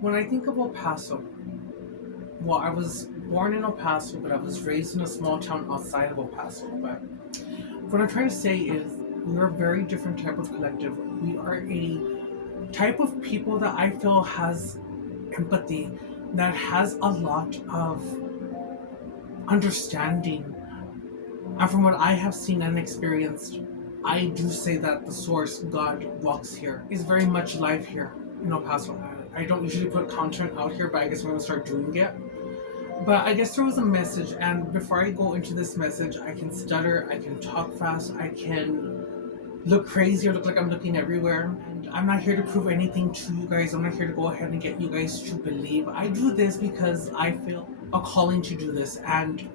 When I think of El Paso, well, I was born in El Paso, but I was raised in a small town outside of El Paso. But what I'm trying to say is, we're a very different type of collective. We are a type of people that I feel has empathy, that has a lot of understanding. And from what I have seen and experienced, I do say that the source, God, walks here, is very much live here in El Paso. I don't usually put content out here, but I guess I'm going to start doing it. But I guess there was a message, and before I go into this message, I can stutter, I can talk fast, I can look crazy or look like I'm looking everywhere. And I'm not here to prove anything to you guys. I'm not here to go ahead and get you guys to believe. I do this because I feel a calling to do this. And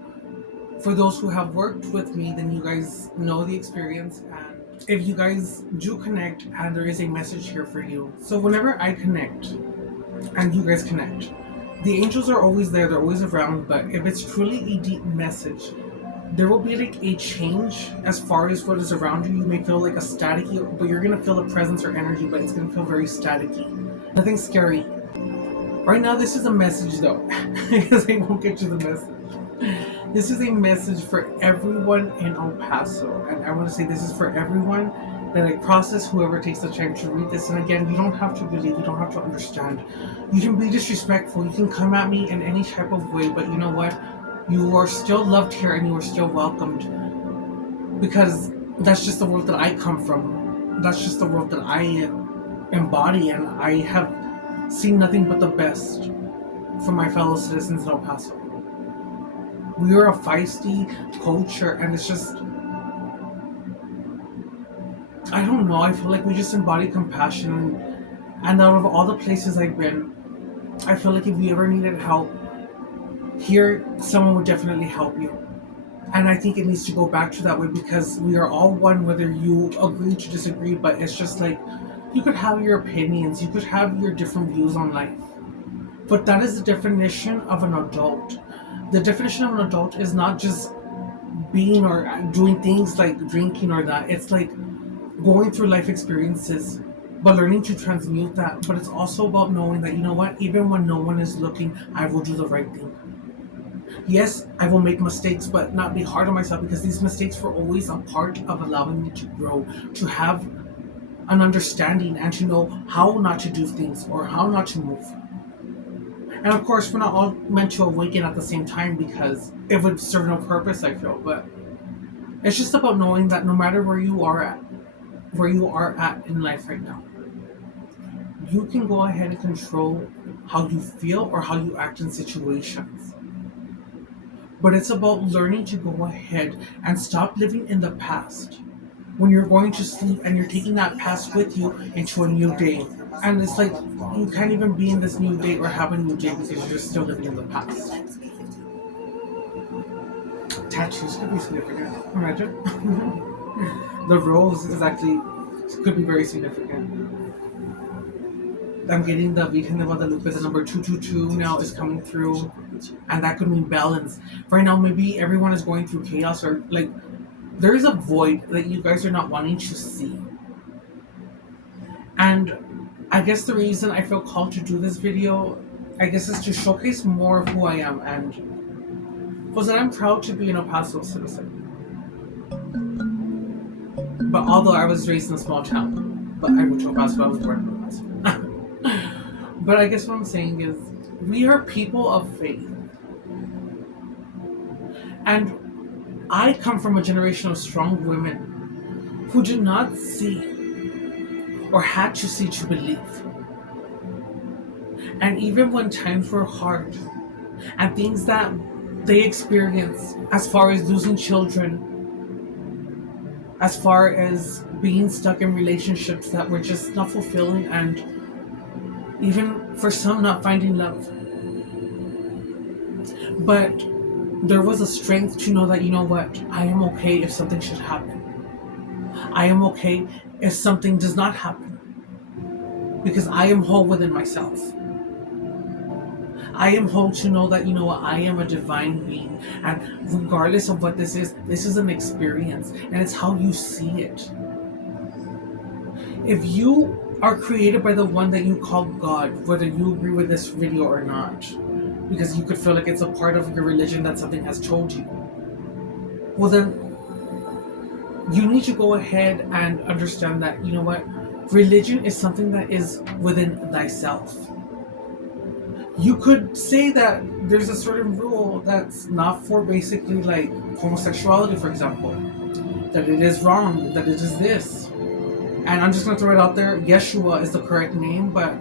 for those who have worked with me, then you guys know the experience. And if you guys do connect, and there is a message here for you. So whenever I connect and you guys connect, the angels are always there, they're always around. But if it's truly a deep message, there will be like a change as far as what is around you. You may feel like a staticky, but you're gonna feel a presence or energy, but it's gonna feel very staticky. Nothing scary. Right now, this is a message though, because I won't get you the message. This is a message for everyone in El Paso, and I want to say this is for everyone that I process. Whoever takes the time to read this, and again, you don't have to believe, you don't have to understand. You can be disrespectful, you can come at me in any type of way, but you know what? You are still loved here and you are still welcomed, because that's just the world that I come from. That's just the world that I embody, and I have seen nothing but the best from my fellow citizens in El Paso. We are a feisty culture, and it's just, I don't know, I feel like we just embody compassion. And out of all the places I've been, I feel like if you ever needed help, here someone would definitely help you. And I think it needs to go back to that way, because we are all one, whether you agree to disagree. But it's just like, you could have your opinions, you could have your different views on life, but that is the definition of an adult. The definition of an adult is not just being or doing things like drinking or that. It's like going through life experiences, but learning to transmute that. But it's also about knowing that, you know what, even when no one is looking, I will do the right thing. Yes, I will make mistakes, but not be hard on myself, because these mistakes were always a part of allowing me to grow, to have an understanding, and to know how not to do things or how not to move. And of course, we're not all meant to awaken at the same time, because it would serve no purpose, I feel. But it's just about knowing that no matter where you are at in life right now, you can go ahead and control how you feel or how you act in situations. But it's about learning to go ahead and stop living in the past when you're going to sleep and you're taking that past with you into a new day. And it's like, you can't even be in this new day or have a new day because you're still living in the past. Tattoos could be significant. Imagine. The rose is actually, could be very significant. I'm getting the Virgen de Guadalupe, the number 222 now is coming through, and that could mean balance. Right now, maybe everyone is going through chaos, or like, there is a void that you guys are not wanting to see. And I guess the reason I feel called to do this video, I guess, is to showcase more of who I am, and was that I'm proud to be an El Paso citizen. But although I was raised in a small town, but I went to El Paso, I was born in El Paso. But I guess what I'm saying is, we are people of faith. And I come from a generation of strong women who did not see or had to see to believe. And even when times were hard and things that they experienced, as far as losing children, as far as being stuck in relationships that were just not fulfilling, and even for some not finding love. But there was a strength to know that, you know what, I am okay if something should happen. I am okay if something does not happen, because I am whole within myself. I am whole to know that, you know what, I am a divine being, and regardless of what this is an experience, and it's how you see it. If you are created by the one that you call God, whether you agree with this video or not. Because you could feel like it's a part of your religion that something has told you. Well, then you need to go ahead and understand that, you know what? Religion is something that is within thyself. You could say that there's a certain rule that's not for basically like homosexuality, for example, that it is wrong, that it is this. And I'm just going to throw it out there. Yeshua is the correct name, but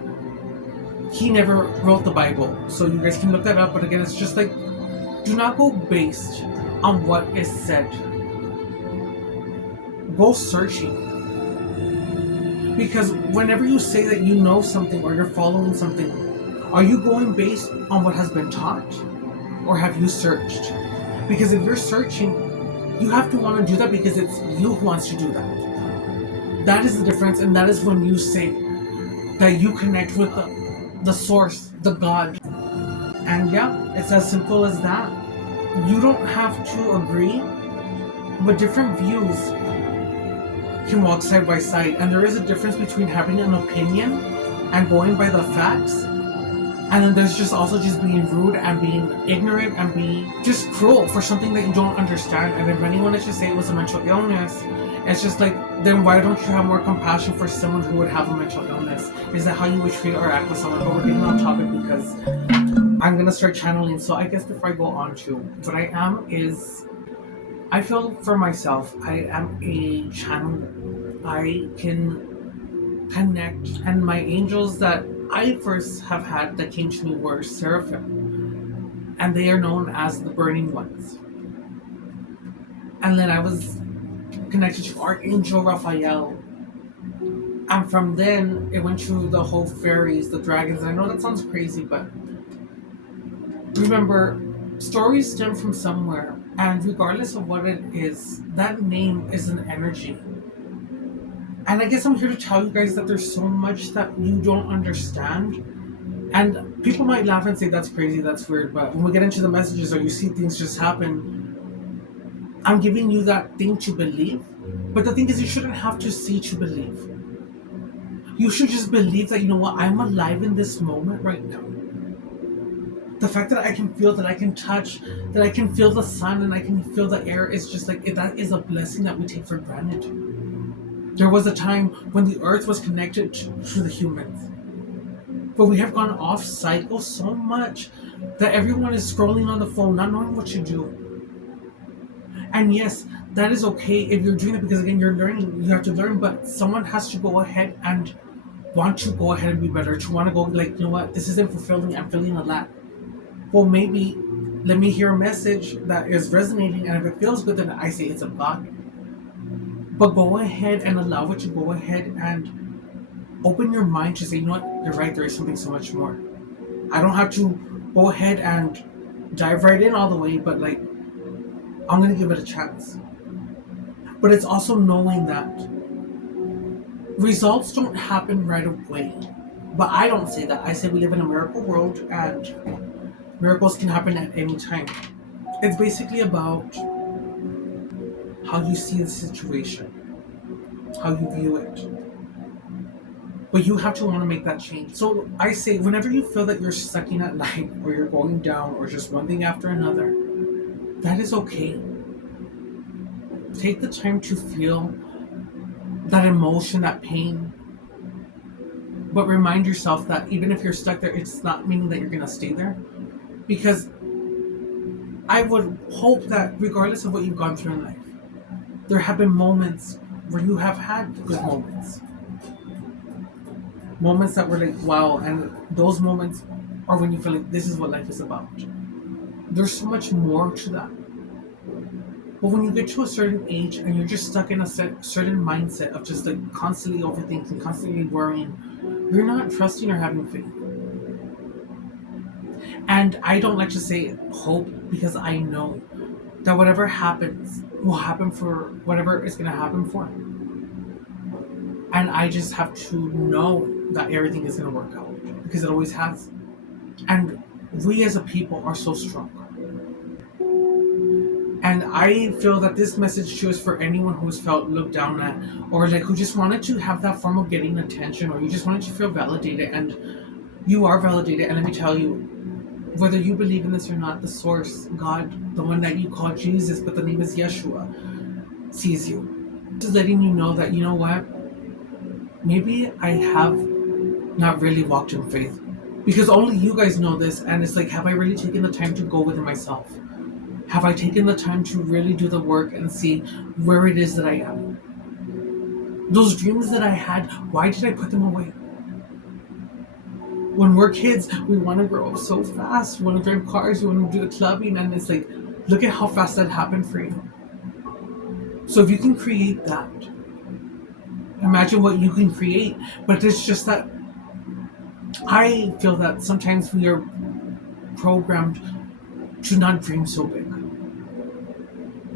he never wrote the Bible. So you guys can look that up. But again, it's just like, do not go based on what is said. Go searching. Because whenever you say that you know something or you're following something, are you going based on what has been taught? Or have you searched? Because if you're searching, you have to want to do that because it's you who wants to do that. That is the difference, and that is when you say that you connect with the source, the God. And yeah, it's as simple as that. You don't have to agree, but different views can walk side by side. And there is a difference between having an opinion and going by the facts. And then there's just also just being rude and being ignorant and being just cruel for something that you don't understand. And if anyone is to say it was a mental illness, it's just like, then why don't you have more compassion for someone who would have a mental illness? Is that how you would treat or act with someone? But we're getting off topic because I'm going to start channeling. So I guess before I go on to what I am is, I feel for myself, I am a channeler. I can connect. And my angels that I first have had that came to me were seraphim. And they are known as the burning ones. And then I was connected to Archangel Raphael. And from then, it went through the whole fairies, the dragons. And I know that sounds crazy, but remember, stories stem from somewhere. And regardless of what it is, that name is an energy. And I guess I'm here to tell you guys that there's so much that you don't understand. And people might laugh and say, that's crazy, that's weird. But when we get into the messages or you see things just happen, I'm giving you that thing to believe. But the thing is, you shouldn't have to see to believe. You should just believe that, you know what, I'm alive in this moment right now. The fact that I can feel, that I can touch, that I can feel the sun and I can feel the air is just like, that is a blessing that we take for granted. There was a time when the earth was connected to the humans. But we have gone off cycle so much that everyone is scrolling on the phone, not knowing what to do. And yes, that is okay if you're doing it because, again, you're learning, you have to learn, but someone has to go ahead and want to go ahead and be better, to want to go like, you know what, this isn't fulfilling, I'm feeling a lack. Well, maybe let me hear a message that is resonating, and if it feels good, then I say it's a God. But go ahead and allow it to go ahead and open your mind to say, you know what, you're right, there is something so much more. I don't have to go ahead and dive right in all the way, but like, I'm going to give it a chance. But it's also knowing that results don't happen right away. But I don't say that. I say we live in a miracle world and miracles can happen at any time. It's basically about how you see the situation, how you view it. But you have to want to make that change. So I say, whenever you feel that you're sucking at night or you're going down or just one thing after another, that is okay. Take the time to feel that emotion, that pain. But remind yourself that even if you're stuck there, it's not meaning that you're going to stay there. Because I would hope that regardless of what you've gone through in life, there have been moments where you have had good moments. Moments that were like, wow, and those moments are when you feel like this is what life is about. There's so much more to that. But when you get to a certain age and you're just stuck in a certain mindset of just like constantly overthinking, constantly worrying, you're not trusting or having faith. And I don't like to say hope because I know that whatever happens will happen for whatever is going to happen for. And I just have to know that everything is going to work out because it always has. And we as a people are so strong. And I feel that this message too is for anyone who's felt looked down at, or like who just wanted to have that form of getting attention, or you just wanted to feel validated, and you are validated. And let me tell you, whether you believe in this or not, the source, God, the one that you call Jesus, but the name is Yeshua, sees you. Just letting you know that, you know what, maybe I have not really walked in faith. Because only you guys know this, and it's like, have I really taken the time to go within myself? Have I taken the time to really do the work and see where it is that I am? Those dreams that I had, why did I put them away? When we're kids, we want to grow up so fast. We want to drive cars, we want to do the clubbing, and it's like, look at how fast that happened for you. So if you can create that, imagine what you can create. But it's just that I feel that sometimes we are programmed to not dream so big.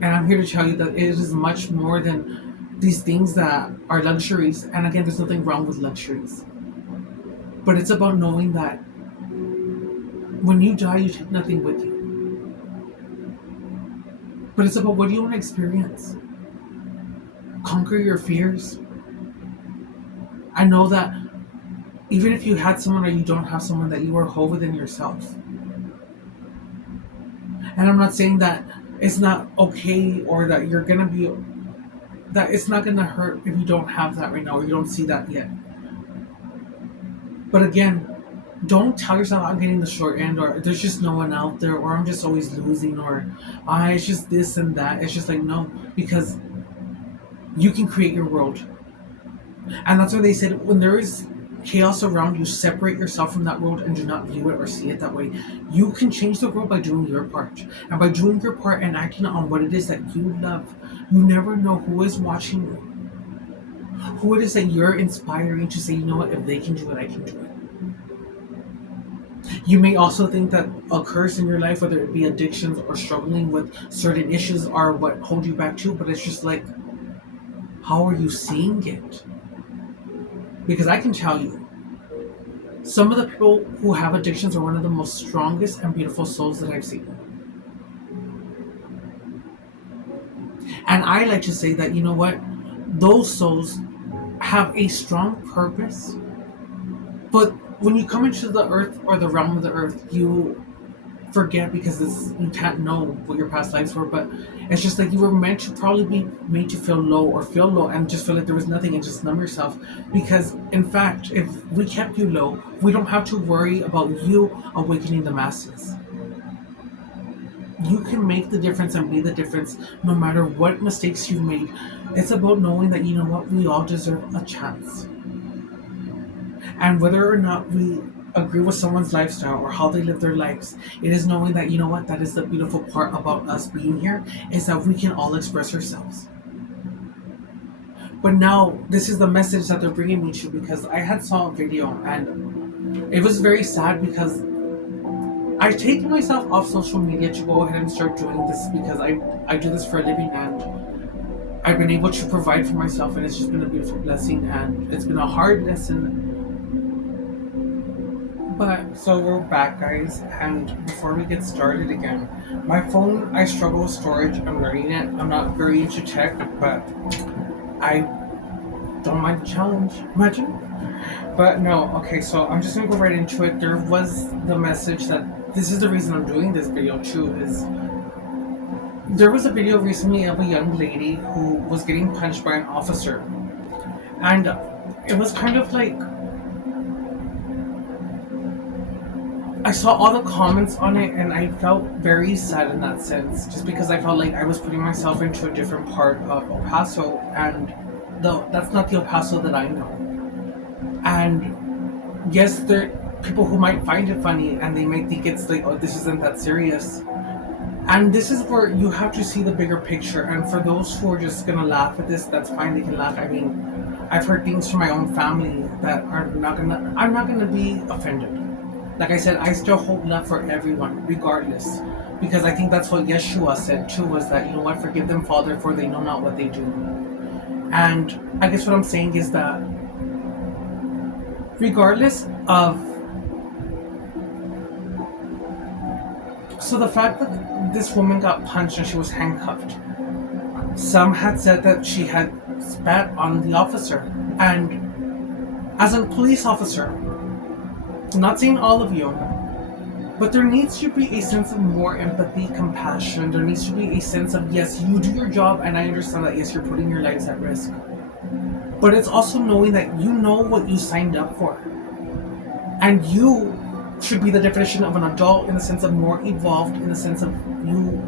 And I'm here to tell you that it is much more than these things that are luxuries. And again, there's nothing wrong with luxuries. But it's about knowing that when you die, you take nothing with you. But it's about, what do you want to experience? Conquer your fears. I know that even if you had someone or you don't have someone, that you are whole within yourself. And I'm not saying that it's not okay, or that you're gonna be, that it's not gonna hurt if you don't have that right now, or you don't see that yet. But again, don't tell yourself, I'm getting the short end, or there's just no one out there, or I'm just always losing, or it's just this and that. It's just like, no, because you can create your world. And that's why they said, when there is chaos around you, separate yourself from that world and do not view it or see it that way. You can change the world by doing your part. And by doing your part and acting on what it is that you love, you never know who is watching you. Who it is that you're inspiring to say, you know what, if they can do it, I can do it. You may also think that a curse in your life, whether it be addictions or struggling with certain issues, are what hold you back too, but it's just like, how are you seeing it? Because I can tell you, some of the people who have addictions are one of the most strongest and beautiful souls that I've seen. And I like to say that, you know what, those souls have a strong purpose, but when you come into the earth, or the realm of the earth, you forget, because you can't know what your past lives were. But it's just like, you were meant to probably be made to feel low and just feel like there was nothing, and just numb yourself. Because in fact, if we kept you low, we don't have to worry about you awakening the masses. You can make the difference and be the difference no matter what mistakes you've made. It's about knowing that, you know what, we all deserve a chance. And whether or not we agree with someone's lifestyle or how they live their lives, it is knowing that, you know what, that is the beautiful part about us being here, is that we can all express ourselves. But now, this is the message that they're bringing me to, because I had saw a video, and it was very sad, because I've taken myself off social media to go ahead and start doing this, because I do this for a living, and I've been able to provide for myself, and it's just been a beautiful blessing, and it's been a hard lesson. But so we're back, guys, and before we get started again, my phone, I struggle with storage. I'm learning it. I'm not very into tech, but I don't mind the challenge. Imagine. But no, okay, so I'm just gonna go right into it. There was the message that this is the reason I'm doing this video too, is there was a video recently of a young lady who was getting punched by an officer. And it was kind of like, I saw all the comments on it, and I felt very sad in that sense, just because I felt like I was putting myself into a different part of El Paso, and that's not the El Paso that I know. And yes, there are people who might find it funny, and they might think it's like, oh, this isn't that serious. And this is where you have to see the bigger picture. And for those who are just gonna laugh at this, that's fine, they can laugh. I mean, I've heard things from my own family that I'm not gonna be offended. Like I said, I still hold love for everyone, regardless. Because I think that's what Yeshua said too, was that, you know what, forgive them, Father, for they know not what they do. And I guess what I'm saying is that regardless of So the fact that this woman got punched and she was handcuffed, some had said that she had spat on the officer. And as a police officer, I'm not saying all of you, but there needs to be a sense of more empathy, compassion. There needs to be a sense of, yes, you do your job, and I understand that, yes, you're putting your lives at risk. But it's also knowing that you know what you signed up for. And you should be the definition of an adult in the sense of more evolved, in the sense of you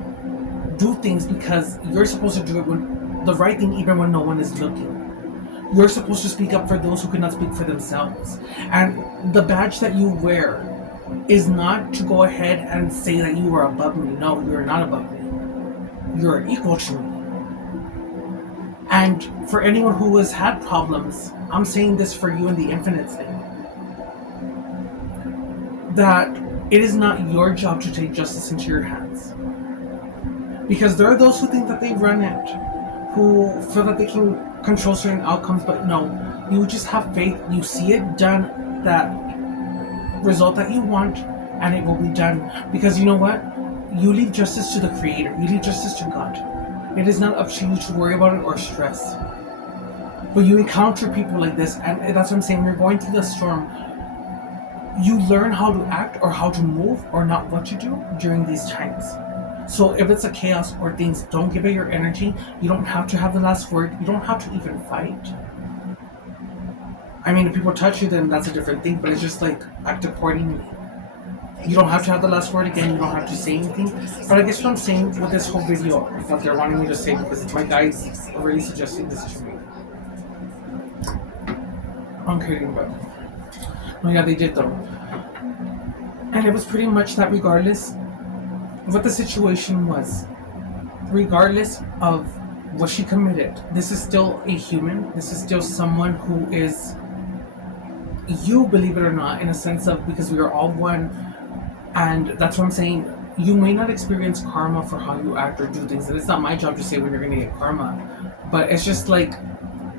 do things because you're supposed to do it when the right thing, even when no one is looking. You're supposed to speak up for those who cannot speak for themselves. And the badge that you wear is not to go ahead and say that you are above me. No, you're not above me. You're equal to me. And for anyone who has had problems, I'm saying this for you in the infinite's name, that it is not your job to take justice into your hands. Because there are those who think that they run it, who feel that they can control certain outcomes, but no, you just have faith, you see it done, that result that you want, and it will be done. Because you know what? You leave justice to the Creator, you leave justice to God. It is not up to you to worry about it or stress. But you encounter people like this, and that's what I'm saying, when you're going through the storm, you learn how to act or how to move or not what to do during these times. So if it's a chaos or things, don't give it your energy. You don't have to have the last word. You don't have to even fight. I mean, if people touch you, then that's a different thing, but it's just like, act accordingly. You don't have to have the last word again. You don't have to say anything. But I guess what I'm saying with this whole video, what they're wanting me to say, because my guys are really suggesting this to me. I'm kidding, but no, yeah, they did though. And it was pretty much that regardless what the situation was, regardless of what she committed, this is still a human. This is still someone who is you, believe it or not, in a sense of, because we are all one. And that's what I'm saying. You may not experience karma for how you act or do things, and it's not my job to say when you're going to get karma. But it's just like,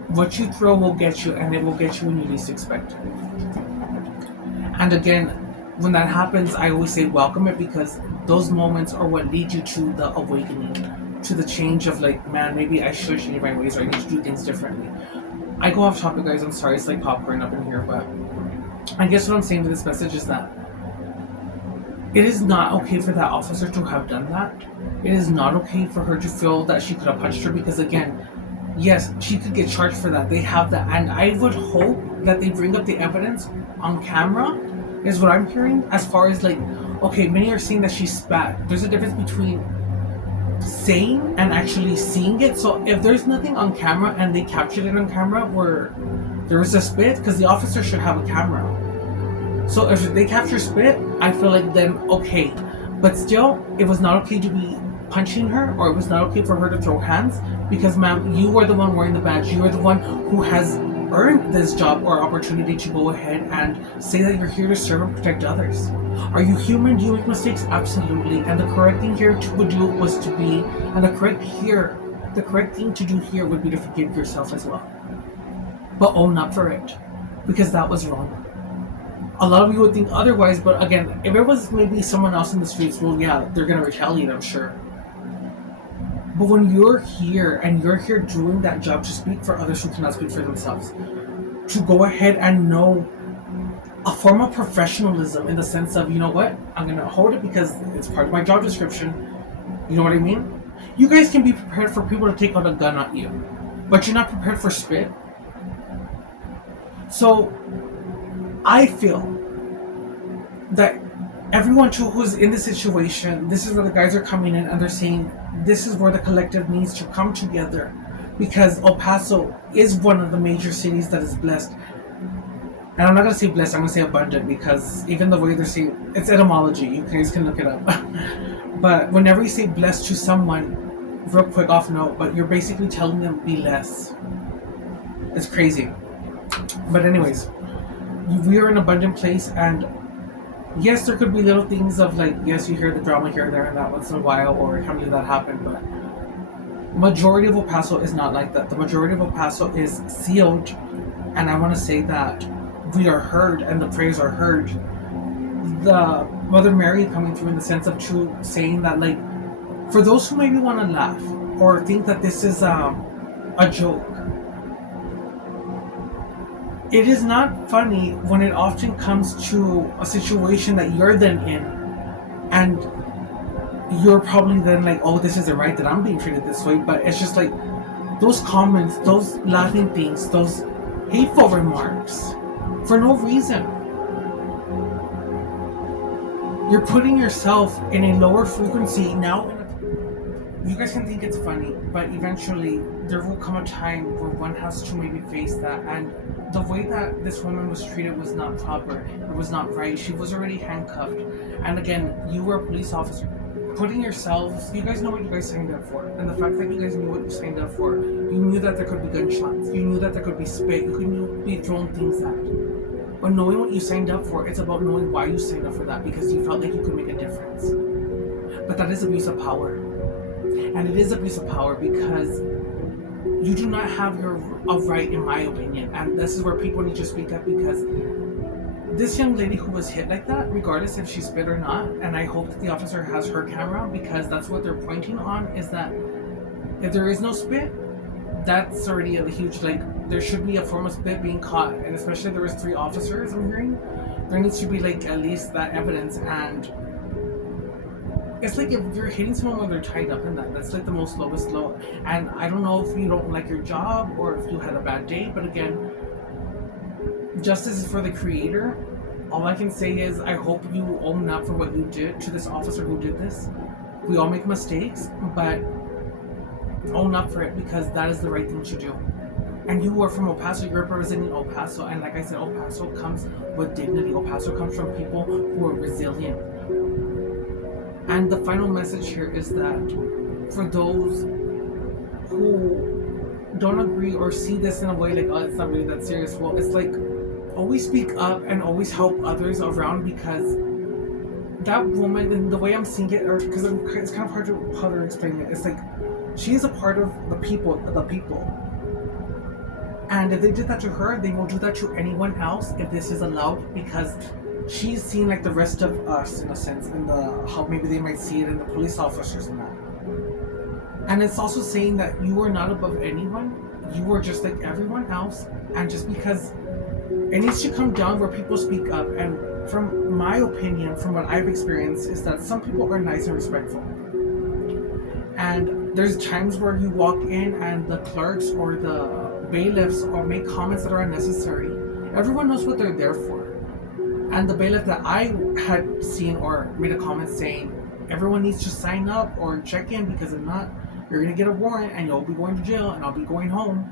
what you throw will get you, and it will get you when you least expect it. And again, when that happens, I always say welcome it, because those moments are what lead you to the awakening, to the change of like, man, maybe I should change my ways, or I need to do things differently. I go off topic, guys. I'm sorry, it's like popcorn up in here, but I guess what I'm saying with this message is that it is not okay for that officer to have done that. It is not okay for her to feel that she could have punched her, because again, yes, she could get charged for that. They have that, and I would hope that they bring up the evidence on camera, is what I'm hearing, as far as like, okay, many are saying that she spat. There's a difference between saying and actually seeing it. So if there's nothing on camera and they captured it on camera where there was a spit, because the officer should have a camera. So if they capture spit, I feel like then okay. But still, it was not okay to be punching her, or it was not okay for her to throw hands, because ma'am, you are the one wearing the badge. You are the one who has earned this job or opportunity to go ahead and say that you're here to serve and protect others. Are you human? Do you make mistakes? Absolutely. And the correct thing here to do was to be, and the correct thing to do here would be to forgive yourself as well. But own up for it, because that was wrong. A lot of you would think otherwise, but again, if it was maybe someone else in the streets, well, yeah, they're gonna retaliate, I'm sure. But when you're here and you're here doing that job to speak for others who cannot speak for themselves, to go ahead and know a form of professionalism in the sense of, you know what, I'm gonna hold it because it's part of my job description. You know what I mean? You guys can be prepared for people to take out a gun at you, but you're not prepared for spit. So I feel that everyone too who's in this situation, this is where the guys are coming in and they're saying this is where the collective needs to come together, because El Paso is one of the major cities that is blessed. And I'm not going to say blessed, I'm going to say abundant, because even the way they're saying, it's etymology, you guys can look it up. But whenever you say blessed to someone, real quick off note, but you're basically telling them be less. It's crazy. But anyways, we are in an abundant place, and yes, there could be little things of like, yes, you hear the drama here, there, and that once in a while, or how many that happen, but majority of El Paso is not like that. The majority of El Paso is sealed, and I want to say that we are heard, and the prayers are heard. the Mother Mary coming through in the sense of true saying that, like, for those who maybe want to laugh or think that this is a joke, it is not funny when it often comes to a situation that you're then in, and you're probably then like, oh, this isn't right that I'm being treated this way. But it's just like those comments, those laughing things, those hateful remarks for no reason. You're putting yourself in a lower frequency now. You guys can think it's funny, but eventually there will come a time where one has to maybe face that. And the way that this woman was treated was not proper. It was not right. She was already handcuffed. And again, you were a police officer. Putting yourselves, you guys know what you guys signed up for. And the fact that you guys knew what you signed up for, you knew that there could be gunshots. You knew that there could be spit. You could be thrown things at. But knowing what you signed up for, it's about knowing why you signed up for that, because you felt like you could make a difference. But that is abuse of power. And it is abuse of power because you do not have a right, in my opinion. And this is where people need to speak up, because this young lady who was hit like that, regardless if she spit or not, and I hope that the officer has her camera, because that's what they're pointing on, is that if there is no spit, that's already a huge, like, there should be a form of spit being caught. And especially if there was 3 officers, I'm hearing, there needs to be like at least that evidence. And it's like if you're hitting someone when they're tied up in that's like the most lowest low. And I don't know if you don't like your job or if you had a bad day, but again, justice is for the creator. All I can say is I hope you own up for what you did to this officer who did this. We all make mistakes, but own up for it, because that is the right thing to do. And you are from El Paso, you're representing El Paso, and like I said, El Paso comes with dignity. El Paso comes from people who are resilient. And the final message here is that for those who don't agree or see this in a way like, oh, it's not really that serious, well, it's like, always speak up and always help others around, because that woman, and the way I'm seeing it, or because it's kind of hard to explain it, it's like she is a part of the people. And if they did that to her, they will do that to anyone else if this is allowed, because she's seen like the rest of us in a sense, and how maybe they might see it in the police officers and that. And it's also saying that you are not above anyone. You are just like everyone else, and just because it needs to come down where people speak up. And from my opinion, from what I've experienced, is that some people are nice and respectful. And there's times where you walk in and the clerks or the bailiffs or make comments that are unnecessary. Everyone knows what they're there for. And the bailiff that I had seen or made a comment saying, everyone needs to sign up or check in, because if not, you're going to get a warrant and you'll be going to jail and I'll be going home.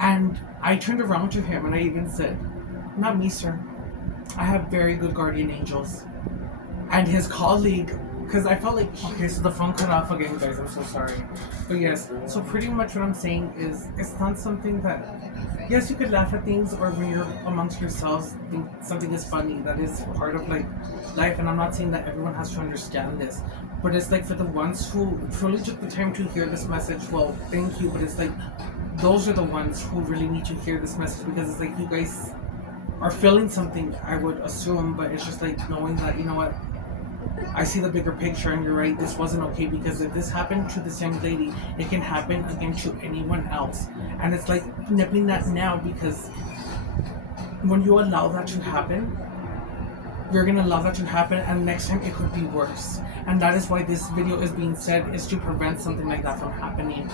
And I turned around to him and I even said, not me, sir. I have very good guardian angels. And his colleague, because I felt like, okay, so the phone cut off again, guys, I'm so sorry. But yes, so pretty much what I'm saying is, it's not something that, yes, you could laugh at things, or when you're amongst yourselves, think something is funny. That is part of like life, and I'm not saying that everyone has to understand this. But it's like for the ones who truly took the time to hear this message, well, thank you. But it's like, those are the ones who really need to hear this message, because it's like you guys are feeling something, I would assume, but it's just like knowing that, you know what, I see the bigger picture, and you're right, this wasn't okay, because if this happened to this young lady, it can happen again to anyone else. And it's like nipping that now, because when you allow that to happen, you're gonna allow that to happen, and next time it could be worse. And that is why this video is being said, is to prevent something like that from happening.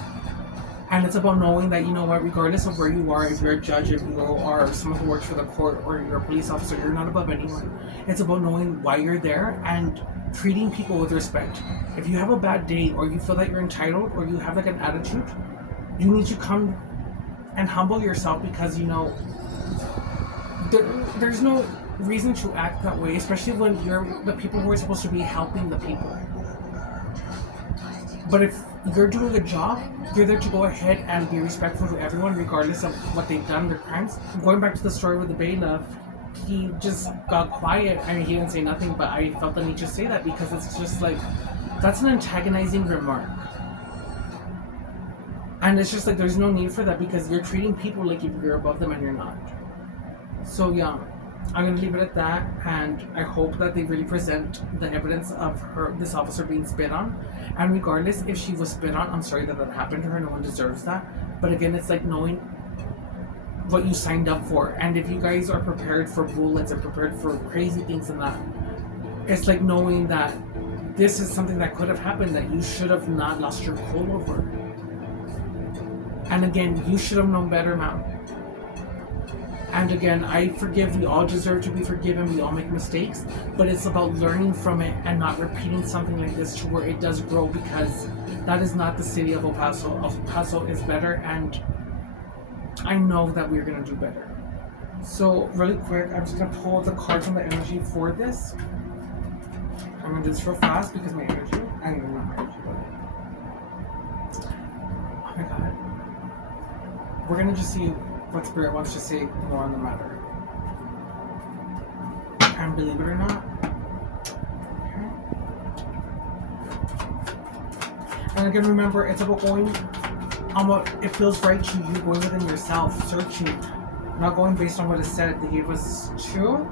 And it's about knowing that, you know what, regardless of where you are, if you're a judge, if you are someone who works for the court, or you're a police officer, you're not above anyone. It's about knowing why you're there and treating people with respect. If you have a bad day, or you feel that you're entitled, or you have like an attitude, you need to come and humble yourself, because, you know, there's no reason to act that way, especially when you're the people who are supposed to be helping the people. But if you're doing a job, you're there to go ahead and be respectful to everyone, regardless of what they've done, their crimes. Going back to the story with the bailiff, he just got quiet. I mean, he didn't say nothing, but I felt the need to say that, because it's just like, that's an antagonizing remark. And it's just like, there's no need for that, because you're treating people like if you're above them and you're not. So yeah, I'm gonna leave it at that, and I hope that they really present the evidence of this officer being spit on. And regardless if she was spit on, I'm sorry that that happened to her. No one deserves that. But again, it's like knowing what you signed up for, and if you guys are prepared for bullets and prepared for crazy things and that, it's like knowing that this is something that could have happened that you should have not lost your cool over. And again, you should have known better, ma'am. And again, I forgive. We all deserve to be forgiven. We all make mistakes, but it's about learning from it and not repeating something like this to where it does grow, because that is not the city of El Paso. El Paso is better, and I know that we're gonna do better. So really quick, I'm just gonna pull the card from the energy for this. I'm gonna do this real fast because my energy, I don't even know my energy, but oh my god. We're gonna just see what Spirit wants to say more on the matter. And believe it or not, okay. And again, remember, it's about going on what it feels right to you, going within yourself, searching, not going based on what is said. They gave us 2,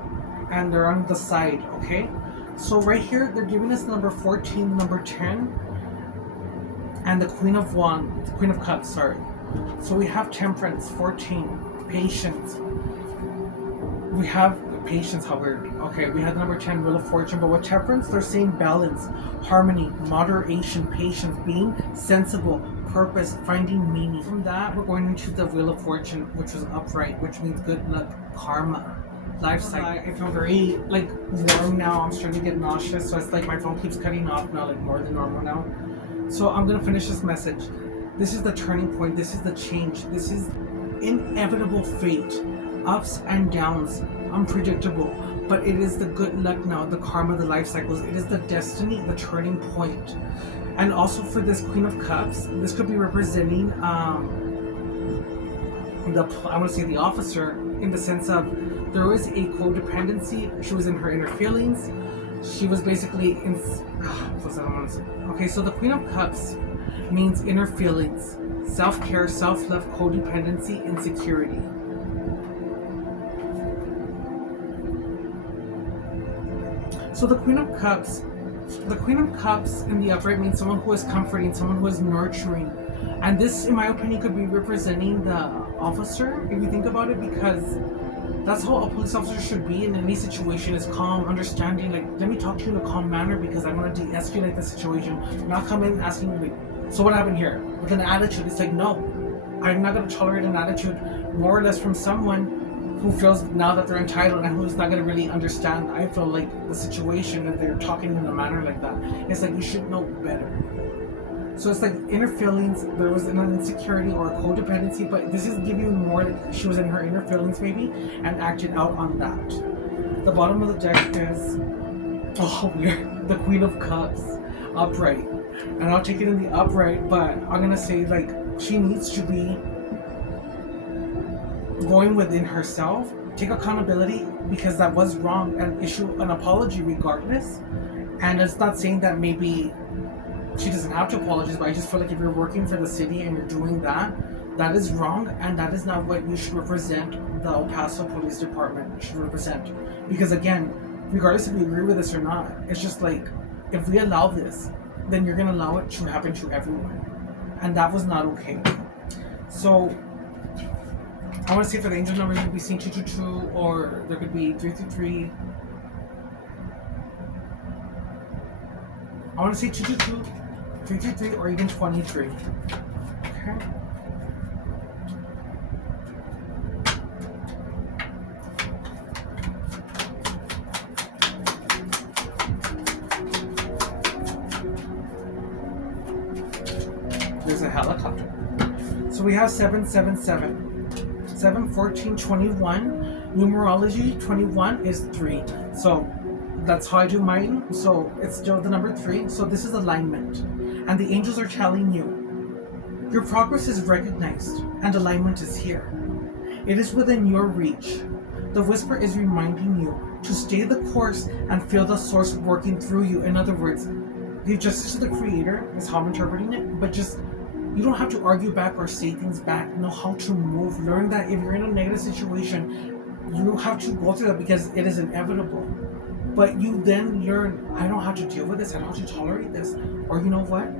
and they're on the side, okay? So right here, they're giving us the number 14, the number 10, and the Queen of Wands, Queen of Cups, sorry. So we have Temperance, 14, Patience. We have Patience, how weird. Okay, we have the number 10, Wheel of Fortune, but with Temperance, they're saying balance, harmony, moderation, patience, being sensible, purpose, finding meaning. From that, we're going into the Wheel of Fortune, which was upright, which means good luck, karma, life cycle. I feel very like warm now. I'm starting to get nauseous, so it's like my phone keeps cutting off now, like more than normal now. So I'm gonna finish this message. This is the turning point. This is the change. This is inevitable fate, ups and downs, unpredictable. But it is the good luck now, the karma, the life cycles. It is the destiny, the turning point. And also for this Queen of Cups, this could be representing I want to say the officer, in the sense of there was a codependency. She was in her inner feelings. She was basically in. What's that I want to say? Okay, so the Queen of Cups means inner feelings, self-care, self-love, codependency, insecurity. So the Queen of Cups in the upright means someone who is comforting, someone who is nurturing. And this, in my opinion, could be representing the officer, if you think about it, because that's how a police officer should be in any situation, is calm, understanding, like, let me talk to you in a calm manner because I want to de-escalate the situation. Not come in asking you, like, so what happened here? With an attitude. It's like, no, I'm not going to tolerate an attitude more or less from someone who feels now that they're entitled and who's not going to really understand, I feel like, the situation if they're talking in a manner like that. It's like, you should know better. So it's like inner feelings, there was an insecurity or a codependency, but this is giving you more like she was in her inner feelings maybe and acted out on that. The bottom of the deck is, oh weird, the Queen of Cups, upright. And I'll take it in the upright, but I'm going to say like she needs to be going within herself, take accountability because that was wrong, and issue an apology regardless. And it's not saying that maybe she doesn't have to apologize, but I just feel like if you're working for the city and you're doing that, that is wrong, and that is not what you should represent the El Paso Police Department should represent. Because again, regardless if you agree with this or not, it's just like, if we allow this, then you're going to allow it to happen to everyone. And that was not okay. So I want to say for the angel numbers, you could be seeing 222, or there could be 333. I want to say 222, 333, or even 23. Okay. There's a helicopter. So we have 777. 7, 14, 21. Numerology 21 is 3. So that's how I do mine. So it's still the number 3. So this is alignment. And the angels are telling you, your progress is recognized and alignment is here. It is within your reach. The whisper is reminding you to stay the course and feel the source working through you. In other words, give justice to the creator, is how I'm interpreting it, but just, you don't have to argue back or say things back. Know how to move. Learn that if you're in a negative situation, You have to go through that because it is inevitable. But you then learn, I don't have to deal with this, I don't have to tolerate this. Or you know what?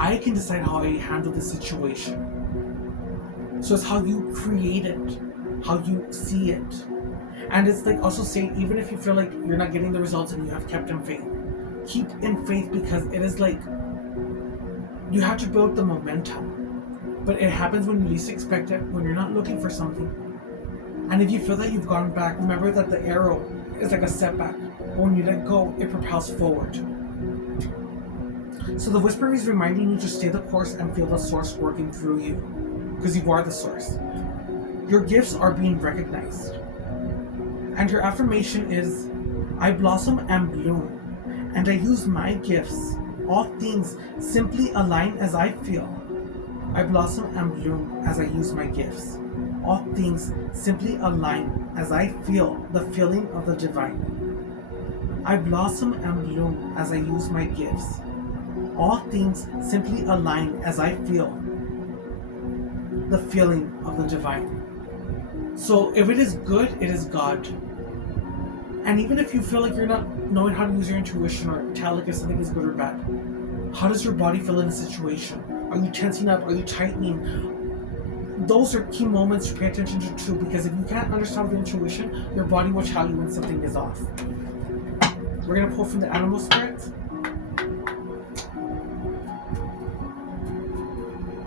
I can decide how I handle the situation. So it's how you create it, how you see it. And it's like also saying, even if you feel like you're not getting the results and you have kept in faith, keep in faith, because it is like you have to build the momentum. But it happens when you least expect it, when you're not looking for something. And if you feel that you've gone back, remember that the arrow is like a setback. But when you let go, it propels forward. So the whisper is reminding you to stay the course and feel the source working through you, because you are the source. Your gifts are being recognized. And your affirmation is, I blossom and bloom, and I use my gifts. All things simply align as I feel. I blossom and bloom as I use my gifts. All things simply align as I feel the feeling of the divine. I blossom and bloom as I use my gifts. All things simply align as I feel the feeling of the divine. So if it is good, it is God. And even if you feel like you're not knowing how to use your intuition or tell like if something is good or bad, how does your body feel in a situation? Are you tensing up? Are you tightening? Those are key moments to pay attention to too, because if you can't understand your intuition, your body will tell you when something is off. We're going to pull from the animal spirits.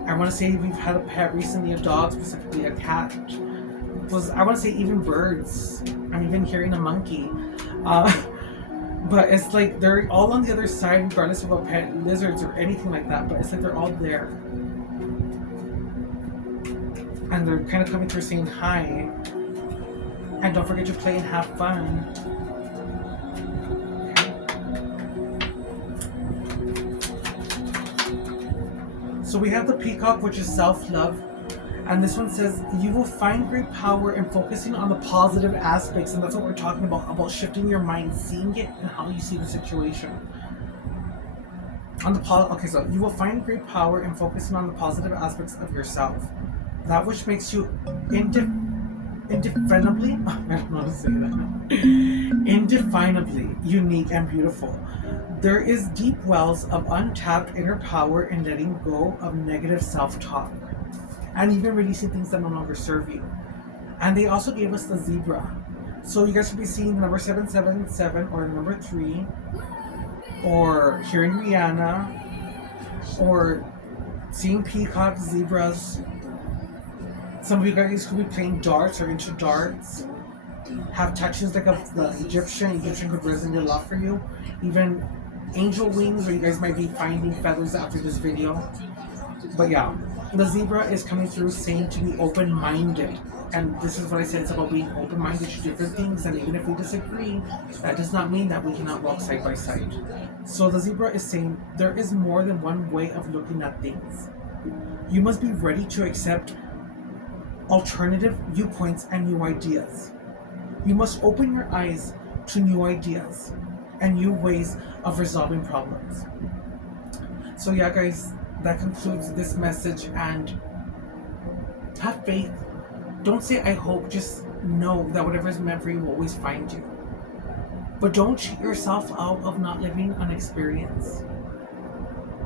I want to say if you've had a pet recently, a dog, specifically a cat. I want to say even birds. I'm even hearing a monkey. But it's like they're all on the other side, regardless of a pet, lizards or anything like that. But it's like they're all there. And they're kind of coming through saying hi. And don't forget to play and have fun. So we have the peacock, which is self-love. And this one says, you will find great power in focusing on the positive aspects. And that's what we're talking about shifting your mind, seeing it and how you see the situation. Okay, so you will find great power in focusing on the positive aspects of yourself. That which makes you indefinably, I don't know how to say that, indefinably unique and beautiful. There is deep wells of untapped inner power in letting go of negative self-talk and even releasing things that no longer serve you. And they also gave us the zebra. So you guys should be seeing the number 777 or the number 3, or hearing Rihanna, or seeing peacocks, zebras. Some of you guys could be playing darts or into darts. Have touches like of the Egyptian could resonate a lot for you. Even angel wings, or you guys might be finding feathers after this video. But yeah, the zebra is coming through saying to be open-minded. And this is what I said, it's about being open-minded to different things. And even if we disagree, that does not mean that we cannot walk side by side. So the zebra is saying there is more than one way of looking at things. You must be ready to accept alternative viewpoints and new ideas. You must open your eyes to new ideas and new ways of resolving problems. So yeah, guys, that concludes this message. And have faith. Don't say I hope, just know that whatever is meant for you will always find you. But don't cheat yourself out of not living an experience.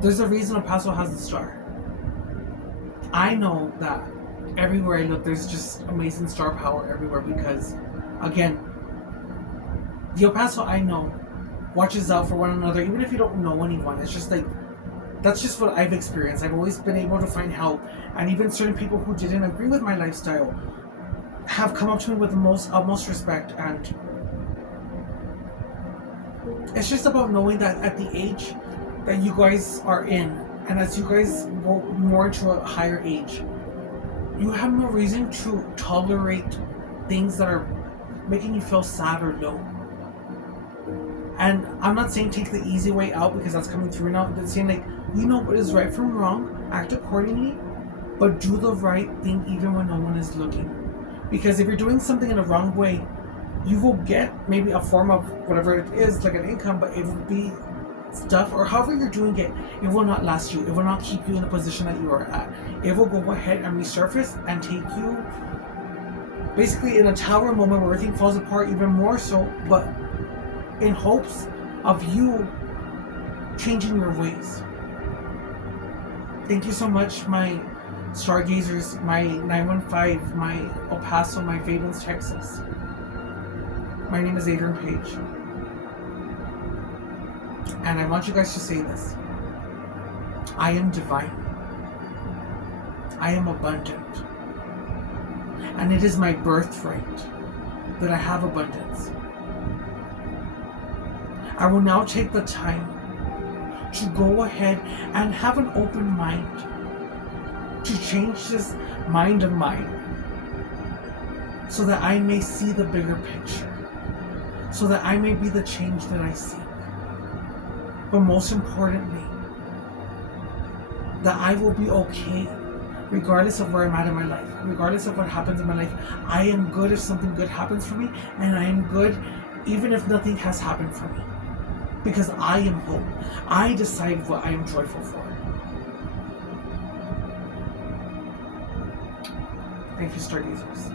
There's a reason El Paso has the star. I know that everywhere I look, there's just amazing star power everywhere, because again, the El Paso I know watches out for one another, even if you don't know anyone. It's just like, that's just what I've experienced. I've always been able to find help, and even certain people who didn't agree with my lifestyle have come up to me with the utmost respect. And it's just about knowing that at the age that you guys are in, and as you guys go more into a higher age, you have no reason to tolerate things that are making you feel sad or low. And I'm not saying take the easy way out, because that's coming through now, but saying like, you know what is right from wrong, act accordingly, but do the right thing even when no one is looking. Because if you're doing something in the wrong way, you will get maybe a form of whatever it is, like an income, but it will be stuff, or however you're doing it, it will not last you. It will not keep you in the position that you are at. It will go ahead and resurface and take you basically in a tower moment where everything falls apart even more so, but in hopes of you changing your ways. Thank you so much, my stargazers, my 915, my El Paso, my Fablins, Texas. My name is Adrian Page. And I want you guys to say this. I am divine. I am abundant. And it is my birthright that I have abundance. I will now take the time to go ahead and have an open mind to change this mind of mine so that I may see the bigger picture, so that I may be the change that I seek. But most importantly, that I will be okay regardless of where I'm at in my life, regardless of what happens in my life. I am good if something good happens for me, and I am good even if nothing has happened for me. Because I am hope. I decide what I am joyful for. Thank you, stargazers.